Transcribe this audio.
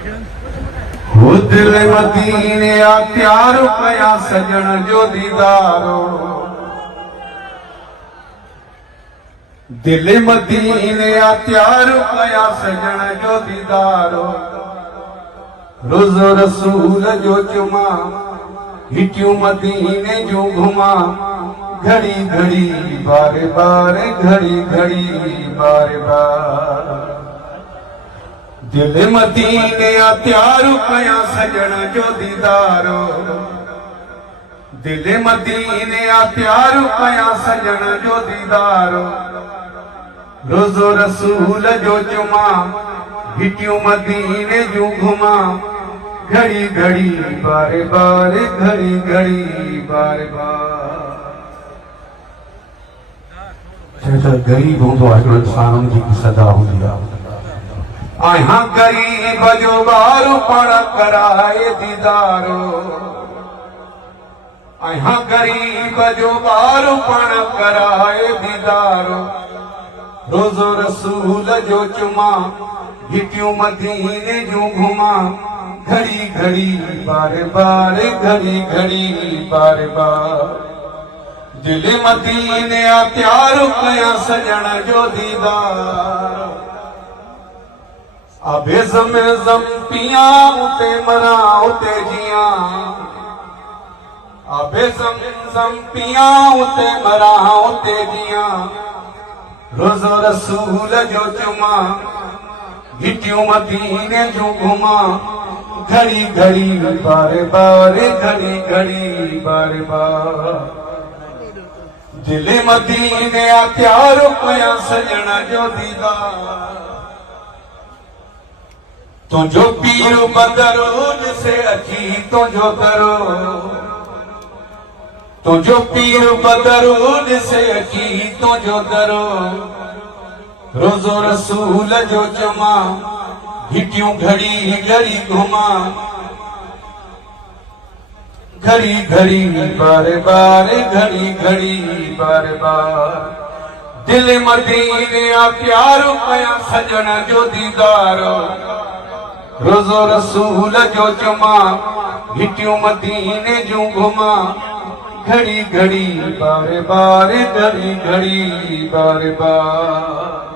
वो दिल मदीने आ प्यार कया सजन जो दीदारो, दिल मदीने आ प्यार कया सजन जो दीदारो। रोज़ रसूल जो चुमा हिटियूं मदीने जो घुमा, घड़ी घड़ी बार बार घड़ी घड़ी बार बार। दिल मदीने आ प्यार कया सजन जो दीदारो, दिल मदीने आ प्यार कया सजन जो दीदारो। रोज़ो रसूल जो चुमा हिटियूं मदीने जो घुमा, घड़ी घड़ी बार बार घड़ी घड़ी बार बार। गरीब हूंदो आहे हिकिड़ो इंसान, हुनजी सदा हूंदी आहे। आहियां गरीब जो ॿारु पाण कराए दीदारो, आहियां गरीब जो ॿारु पाण कराए दीदारो। रोज़ो रसूल जो चुमा हिटियूं मदीने जो घुमा, घड़ी घड़ी बार बार घड़ी घड़ी बार बार। दिल मदीने आ प्यार कया सजन जो दीदारो। आबे ज़म पिया उते मरा उते जिया, आबे ज़म पिया उते मरा उते जिया। रोज़ो रसूल जो चुमा हिटियूं मदीने जो घुमा, घड़ी घड़ी बार बार घड़ी घड़ी बार बार। दिल मदीने आ प्यार कया सजन जो दीदार। तुझो पीर बदरूद से अची तुझो दरो, तुझो पीर बदरूद से अची तुझो दरो। रोज़ो रसूल जो चुमा हिटियूं घड़ी घड़ी घुमा, घड़ी घड़ी बार बार घड़ी घड़ी बार बार। दिल मदीने आ प्यार कया सजन जो दीदारो। रोज़ो रसूल जो चुमा हिटियूं मदीने जो घुमा, घड़ी घड़ी बार बार घड़ी घड़ी बार बार।